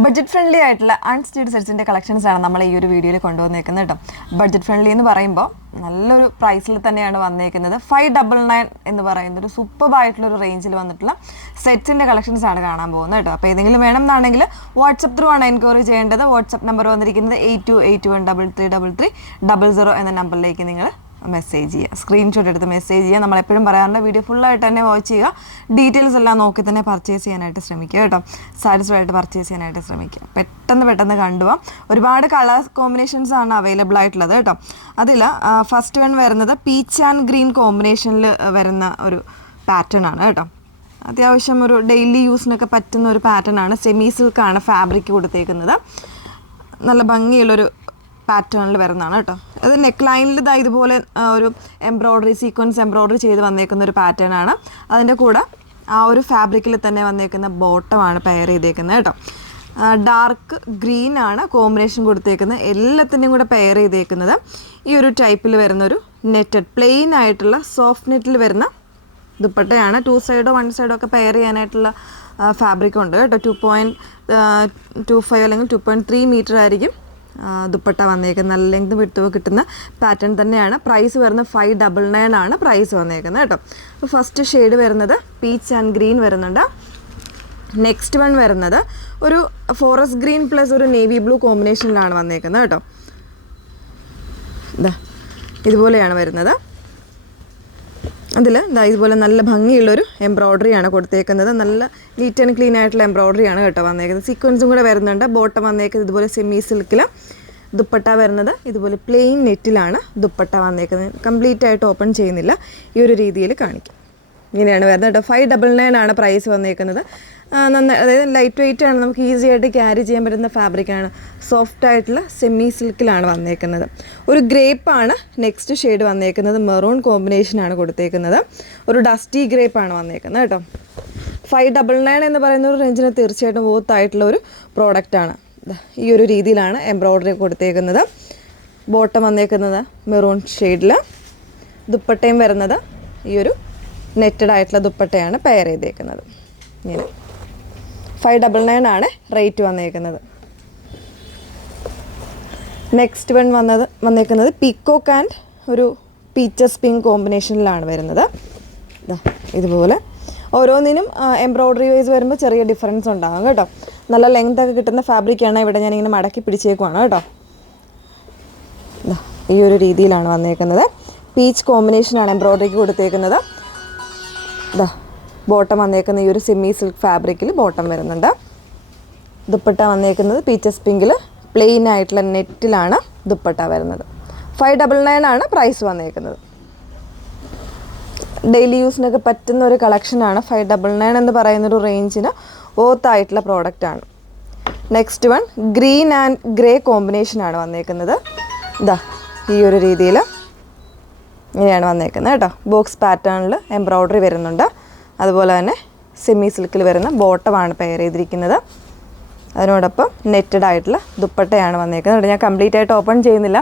Budget friendly ആയിട്ടുള്ള unstitched സെറ്റ്സിൻ്റെ കളക്ഷൻസാണ് നമ്മൾ ഈ ഒരു വീഡിയോയിൽ കൊണ്ടുവന്നേക്കുന്നത് കേട്ടോ. ബഡ്ജറ്റ് ഫ്രണ്ട്ലി എന്ന് പറയുമ്പോൾ നല്ലൊരു പ്രൈസിൽ തന്നെയാണ് വന്നേക്കുന്നത്. 599 എന്ന് പറയുന്ന ഒരു സൂപ്പറായിട്ടുള്ളൊരു റേഞ്ചിൽ വന്നിട്ടുള്ള സെറ്റ്സിൻ്റെ കളക്ഷൻസാണ് കാണാൻ പോകുന്നത് കേട്ടോ. അപ്പോൾ ഏതെങ്കിലും വേണം എന്നാണെങ്കിൽ വാട്സപ്പ് ത്രൂ ആണ് എൻക്വയറി ചെയ്യേണ്ടത്. വാട്സപ്പ് നമ്പർ വന്നിരിക്കുന്നത് 82813300 എന്ന നമ്പറിലേക്ക് നിങ്ങൾ മെസ്സേജ് ചെയ്യുക, സ്ക്രീൻഷോട്ട് എടുത്ത് മെസ്സേജ് ചെയ്യുക. നമ്മളെപ്പോഴും പറയാറുണ്ട്, വീഡിയോ ഫുള്ളായിട്ട് തന്നെ വാച്ച് ചെയ്യുക, ഡീറ്റെയിൽസ് എല്ലാം നോക്കി തന്നെ പർച്ചേസ് ചെയ്യാനായിട്ട് ശ്രമിക്കുക കേട്ടോ. സാറ്റിസ്ഫൈഡ് ആയിട്ട് പർച്ചേസ് ചെയ്യാനായിട്ട് ശ്രമിക്കുക. പെട്ടെന്ന് കണ്ടുപോകാം. ഒരുപാട് കളർ കോമ്പിനേഷൻസ് ആണ് അവൈലബിൾ ആയിട്ടുള്ളത് കേട്ടോ. അതിൽ ഫസ്റ്റ് വൺ വരുന്നത് പീച്ച് ആൻഡ് ഗ്രീൻ കോമ്പിനേഷനിൽ വരുന്ന ഒരു പാറ്റേൺ ആണ് കേട്ടോ. അത്യാവശ്യം ഒരു ഡെയിലി യൂസിനൊക്കെ പറ്റുന്ന ഒരു പാറ്റേൺ ആണ്. സെമി സിൽക്കാണ് ഫാബ്രിക് കൊടുത്തേക്കുന്നത്. നല്ല ഭംഗിയുള്ളൊരു പാറ്റേണിൽ വരുന്നതാണ് കേട്ടോ. അത് നെക്ക് ലൈനിൽ ഇതുപോലെ ഒരു എംബ്രോയ്ഡറി സീക്വൻസ് എംബ്രോയ്ഡറി ചെയ്ത് വന്നേക്കുന്ന ഒരു പാറ്റേൺ ആണ്. അതിൻ്റെ കൂടെ ആ ഒരു ഫാബ്രിക്കിൽ തന്നെ വന്നേക്കുന്ന ബോട്ടമാണ് പെയർ ചെയ്തേക്കുന്നത് കേട്ടോ. ഡാർക്ക് ഗ്രീൻ ആണ് കോമ്പിനേഷൻ കൊടുത്തേക്കുന്നത്. എല്ലാത്തിൻ്റെയും കൂടെ പെയർ ചെയ്തേക്കുന്നത് ഈ ഒരു ടൈപ്പിൽ വരുന്നൊരു നെറ്റഡ് പ്ലെയിൻ ആയിട്ടുള്ള സോഫ്റ്റ് നെറ്റിൽ വരുന്ന ദുപ്പട്ടയാണ്. 2 സൈഡോ 1 സൈഡോ ഒക്കെ പെയർ ചെയ്യാനായിട്ടുള്ള ഫാബ്രിക് ഉണ്ട് കേട്ടോ. 2.25 അല്ലെങ്കിൽ 2.3 മീറ്റർ ആയിരിക്കും ദുപ്പട്ട വന്നേക്കുന്നത്. നല്ല ലെങ്ത് വിട്ടുവോ കിട്ടുന്ന പാറ്റേൺ തന്നെയാണ്. പ്രൈസ് വരുന്നത് 599 ആണ് പ്രൈസ് വന്നേക്കുന്നത് കേട്ടോ. അപ്പോൾ ഫസ്റ്റ് ഷെയ്ഡ് വരുന്നത് പീച്ച് ആൻഡ് ഗ്രീൻ വരുന്നുണ്ട്. നെക്സ്റ്റ് വൺ വരുന്നത് ഒരു ഫോറസ്റ്റ് ഗ്രീൻ പ്ലസ് ഒരു നേവി ബ്ലൂ കോമ്പിനേഷനിലാണ് വന്നേക്കുന്നത് കേട്ടോ. ഇതുപോലെയാണ് വരുന്നത്. അതിൽ ഇതുപോലെ നല്ല ഭംഗിയുള്ളൊരു എംബ്രോയ്ഡറിയാണ് കൊടുത്തേക്കുന്നത്. നല്ല നീറ്റ് ആൻഡ് ക്ലീൻ ആയിട്ടുള്ള എംബ്രോയ്ഡറിയാണ് കേട്ടോ വന്നേക്കുന്നത്. സീക്വൻസും കൂടെ വരുന്നുണ്ട്. ബോട്ടം വന്നേക്കുന്നത് ഇതുപോലെ സെമി സിൽക്കിൽ. ദുപ്പട്ട വരുന്നത് ഇതുപോലെ പ്ലെയിൻ നെറ്റിലാണ് ദുപ്പട്ട വന്നേക്കുന്നത്. കംപ്ലീറ്റ് ആയിട്ട് ഓപ്പൺ ചെയ്യുന്നില്ല, ഈ ഒരു രീതിയിൽ കാണിക്കും. ഇങ്ങനെയാണ് വരുന്നത് കേട്ടോ. 599 ആണ് പ്രൈസ് വന്നേക്കുന്നത്. അതായത് ലൈറ്റ് വെയിറ്റ് ആണ്, നമുക്ക് ഈസി ആയിട്ട് ക്യാരി ചെയ്യാൻ പറ്റുന്ന ഫാബ്രിക്കാണ്. സോഫ്റ്റ് ആയിട്ടുള്ള സെമി സിൽക്കിലാണ് വന്നേക്കുന്നത്. ഒരു ഗ്രേപ്പാണ് നെക്സ്റ്റ് ഷെയ്ഡ് വന്നേക്കുന്നത്. മെറൂൺ കോമ്പിനേഷനാണ് കൊടുത്തേക്കുന്നത്. ഒരു ഡസ്റ്റി ഗ്രേപ്പാണ് വന്നേക്കുന്നത് കേട്ടോ. 599 എന്ന് പറയുന്ന ഒരു റേഞ്ചിന് തീർച്ചയായിട്ടും വർത്തായിട്ടുള്ള ഒരു പ്രോഡക്റ്റാണ്. ഈ ഒരു രീതിയിലാണ് എംബ്രോയ്ഡറി കൊടുത്തേക്കുന്നത്. ബോട്ടം വന്നേക്കുന്നത് മെറൂൺ ഷെയ്ഡിൽ. ദുപ്പട്ടയും വരുന്നത് ഈ ഒരു നെറ്റഡ് ആയിട്ടുള്ള ദുപ്പട്ടയാണ് പെയർ ചെയ്തേക്കുന്നത്. ഇങ്ങനെ 599 ആണ് റേറ്റ് വന്നേക്കുന്നത്. നെക്സ്റ്റ് വൺ വന്നേക്കുന്നത് പീക്കോക്ക് ആൻഡ് ഒരു പീച്ചസ് പിങ്ക് കോമ്പിനേഷനിലാണ് വരുന്നത്. ഇതുപോലെ ഓരോന്നിനും എംബ്രോയ്ഡറി വൈസ് വരുമ്പോൾ ചെറിയ ഡിഫറൻസ് ഉണ്ടാകും കേട്ടോ. നല്ല ലെങ്ത് ഒക്കെ കിട്ടുന്ന ഫാബ്രിക്കാണ്. ഇവിടെ ഞാനിങ്ങനെ മടക്കി പിടിച്ചേക്കുവാണ് കേട്ടോ. ഈ ഒരു രീതിയിലാണ് വന്നേക്കുന്നത്. പീച്ച് കോമ്പിനേഷനാണ് എംബ്രോയ്ഡറിക്ക് കൊടുത്തേക്കുന്നത്. ബോട്ടം വന്നേക്കുന്ന ഈ ഒരു സെമി സിൽക്ക് ഫാബ്രിക്കിൽ ബോട്ടം വരുന്നുണ്ട്. ദുപ്പട്ട വന്നേക്കുന്നത് പീച്ചസ് പിങ്കിൽ പ്ലെയിൻ ആയിട്ടുള്ള നെറ്റിലാണ് ദുപ്പട്ട വരുന്നത്. 599 ആണ് പ്രൈസ് വന്നേക്കുന്നത്. ഡെയിലി യൂസിനൊക്കെ പറ്റുന്ന ഒരു കളക്ഷനാണ്. 599 എന്ന് പറയുന്നൊരു റേഞ്ചിന് ഓത്തായിട്ടുള്ള പ്രോഡക്റ്റാണ്. Next one green and grey കോമ്പിനേഷനാണ് വന്നേക്കുന്നത്. ഈ ഒരു രീതിയിൽ ഇങ്ങനെയാണ് വന്നേക്കുന്നത് കേട്ടോ. ബോക്സ് പാറ്റേണിൽ എംബ്രോയ്ഡറി വരുന്നുണ്ട്. അതുപോലെ തന്നെ സെമി സിൽക്കിൽ വരുന്ന ബോട്ടമാണ് പെയർ ചെയ്തിരിക്കുന്നത്. അതിനോടൊപ്പം നെറ്റഡ് ആയിട്ടുള്ള ദുപ്പട്ടയാണ് വന്നേക്കുന്നത്. ഞാൻ കംപ്ലീറ്റ് ആയിട്ട് ഓപ്പൺ ചെയ്യുന്നില്ല,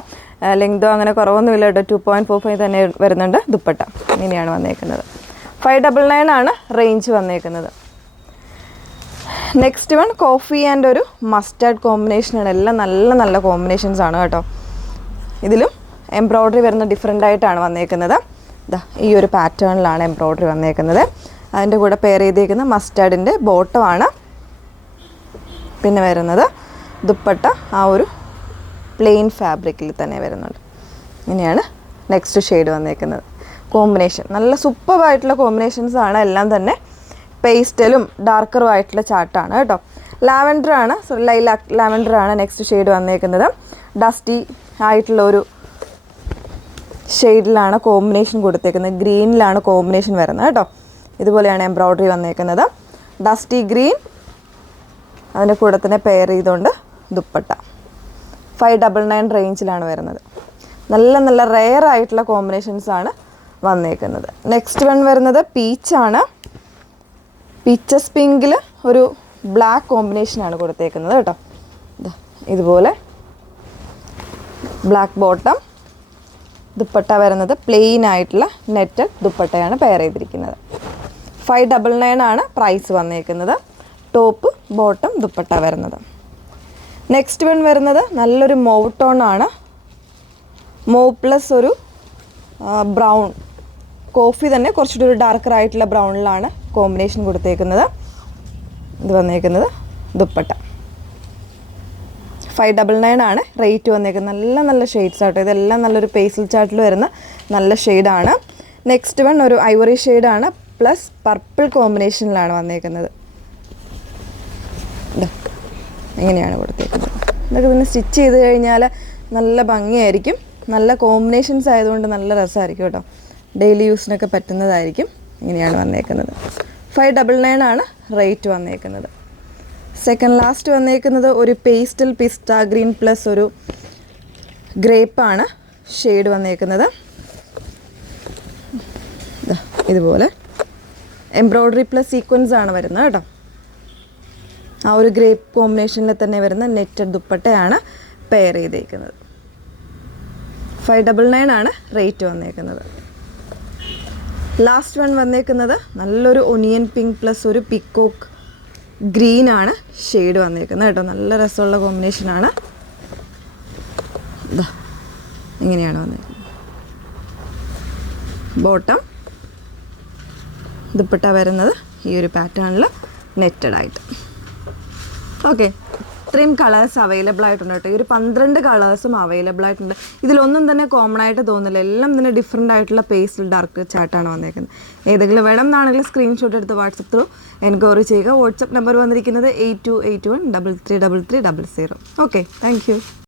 ലെങ്തോ അങ്ങനെ കുറവൊന്നുമില്ല കേട്ടോ. 2.45 തന്നെ വരുന്നുണ്ട് ദുപ്പട്ട. ഇങ്ങനെയാണ് വന്നേക്കുന്നത്. 599 ആണ് റേഞ്ച് വന്നേക്കുന്നത്. നെക്സ്റ്റ് വൺ കോഫി ആൻഡ് ഒരു മസ്റ്റാർഡ് കോമ്പിനേഷനാണ്. എല്ലാം നല്ല കോമ്പിനേഷൻസ് ആണ് കേട്ടോ. ഇതിലും എംബ്രോയ്ഡറി വരുന്ന ഡിഫറെൻ്റ് ആയിട്ടാണ് വന്നേക്കുന്നത്. ഈ ഒരു പാറ്റേണിലാണ് എംബ്രോയ്ഡറി വന്നേക്കുന്നത്. അതിൻ്റെ കൂടെ പെയർ ചെയ്തേക്കുന്ന മസ്റ്റാർഡിൻ്റെ ബോട്ടമാണ്. പിന്നെ വരുന്നത് ദുപ്പട്ട ആ ഒരു പ്ലെയിൻ ഫാബ്രിക്കിൽ തന്നെ വരുന്നുണ്ട്. ഇങ്ങനെയാണ് നെക്സ്റ്റ് ഷെയ്ഡ് വന്നേക്കുന്നത്. കോമ്പിനേഷൻ നല്ല സൂപ്പറായിട്ടുള്ള കോമ്പിനേഷൻസാണ് എല്ലാം തന്നെ. പേസ്റ്റലും ഡാർക്കറും ആയിട്ടുള്ള ചാർട്ടാണ് കേട്ടോ. ലാവൻഡറാണ്, ലൈലാക്ക് ലാവൻഡറാണ് നെക്സ്റ്റ് ഷെയ്ഡ് വന്നേക്കുന്നത്. ഡസ്റ്റി ആയിട്ടുള്ള ഒരു ഷെയ്ഡിലാണ് കോമ്പിനേഷൻ കൊടുത്തേക്കുന്നത്. ഗ്രീനിലാണ് കോമ്പിനേഷൻ വരുന്നത് കേട്ടോ. ഇതുപോലെയാണ് എംബ്രോയ്ഡറി വന്നേക്കുന്നത്. ഡസ്റ്റി ഗ്രീൻ, അതിൻ്റെ കൂടെ തന്നെ പെയർ ചെയ്തുകൊണ്ട് ദുപ്പട്ട. 599 റേഞ്ചിലാണ് വരുന്നത്. നല്ല റെയർ ആയിട്ടുള്ള കോമ്പിനേഷൻസാണ് വന്നേക്കുന്നത്. നെക്സ്റ്റ് വൺ വരുന്നത് പീച്ചാണ്. പീച്ചസ് പിങ്കിൽ ഒരു ബ്ലാക്ക് കോമ്പിനേഷനാണ് കൊടുത്തേക്കുന്നത് കേട്ടോ. ഇതുപോലെ ബ്ലാക്ക് ബോട്ടം, ദുപ്പട്ട വരുന്നത് പ്ലെയിൻ ആയിട്ടുള്ള നെറ്റഡ് ദുപ്പട്ടയാണ് പെയർ ചെയ്തിരിക്കുന്നത്. 599 ആണ് പ്രൈസ് വന്നേക്കുന്നത്. ടോപ്പ് ബോട്ടം ദുപ്പട്ട വരുന്നത്. നെക്സ്റ്റ് വൺ വരുന്നത് നല്ലൊരു മോവ് ടോൺ ആണ്. മോവ് പ്ലസ് ഒരു ബ്രൗൺ, കോഫി തന്നെ കുറച്ചുകൂടി ഒരു ഡാർക്കർ ആയിട്ടുള്ള ബ്രൗണിലാണ് കോമ്പിനേഷൻ കൊടുത്തേക്കുന്നത്. ഇത് വന്നേക്കുന്നത് ദുപ്പട്ട. 599 ആണ് റേറ്റ് വന്നേക്കുന്നത്. നല്ല ഷെയ്ഡ്സ് ആട്ടോ, ഇതെല്ലാം നല്ലൊരു പേസിൽ ചാർട്ടിൽ വരുന്ന നല്ല ഷെയ്ഡാണ്. നെക്സ്റ്റ് വൺ ഒരു ഐവറി ഷെയ്ഡാണ് പ്ലസ് പർപ്പിൾ കോമ്പിനേഷനിലാണ് വന്നേക്കുന്നത്. ഇങ്ങനെയാണ് കൊടുത്തേക്കുന്നത്. ഇതൊക്കെ പിന്നെ സ്റ്റിച്ച് ചെയ്ത് കഴിഞ്ഞാൽ നല്ല ഭംഗിയായിരിക്കും. നല്ല കോമ്പിനേഷൻസ് ആയതുകൊണ്ട് നല്ല രസമായിരിക്കും കേട്ടോ, ഡെയിലി യൂസിനൊക്കെ പറ്റുന്നതായിരിക്കും. ഇങ്ങനെയാണ് വന്നേക്കുന്നത്. 599 ആണ് റേറ്റ് വന്നേക്കുന്നത്. സെക്കൻഡ് ലാസ്റ്റ് വന്നേക്കുന്നത് ഒരു പേസ്റ്റൽ പിസ്ത ഗ്രീൻ പ്ലസ് ഒരു ഗ്രേപ്പാണ് ഷെയ്ഡ് വന്നേക്കുന്നത്. ഇതുപോലെ എംബ്രോയ്ഡറി പ്ലസ് സീക്വൻസ് ആണ് വരുന്നത് കേട്ടോ. ആ ഒരു ഗ്രേപ്പ് കോമ്പിനേഷനിൽ തന്നെ വരുന്ന നെറ്റഡ് ദുപ്പട്ടയാണ് പെയർ ചെയ്തേക്കുന്നത്. 599 ആണ് റേറ്റ് വന്നേക്കുന്നത്. ലാസ്റ്റ് വൺ വന്നേക്കുന്നത് നല്ലൊരു ഒനിയൻ പിങ്ക് പ്ലസ് ഒരു പിക്കോക്ക് ഗ്രീനാണ് ഷെയ്ഡ് വന്നേക്കുന്നത് കേട്ടോ. നല്ല രസമുള്ള കോമ്പിനേഷനാണ്. ഇങ്ങനെയാണ് വന്നേക്കുന്നത്. ബോട്ടം ദുപ്പട്ട വരുന്നത് ഈ ഒരു പാറ്റേണിൽ നെറ്റഡ് ആയിട്ട്. ഓക്കെ, ഇത്രയും കളേഴ്സ് അവൈലബിൾ ആയിട്ടുണ്ട് കേട്ടോ. ഈ ഒരു 12 കളേഴ്സും അവൈലബിൾ ആയിട്ടുണ്ട്. ഇതിലൊന്നും തന്നെ കോമൺ ആയിട്ട് തോന്നില്ല, എല്ലാം തന്നെ ഡിഫറെൻ്റ് ആയിട്ടുള്ള പേസിൽ ഡാർക്ക് ചാർട്ടാണ് വന്നേക്കുന്നത്. ഏതെങ്കിലും വേണം എന്നാണെങ്കിൽ സ്ക്രീൻഷോട്ട് എടുത്ത് വാട്സപ്പ് ത്രൂ എൻക്വയറി ചെയ്യുക. വാട്സപ്പ് നമ്പർ വന്നിരിക്കുന്നത് 8281333300. Okay, thank you.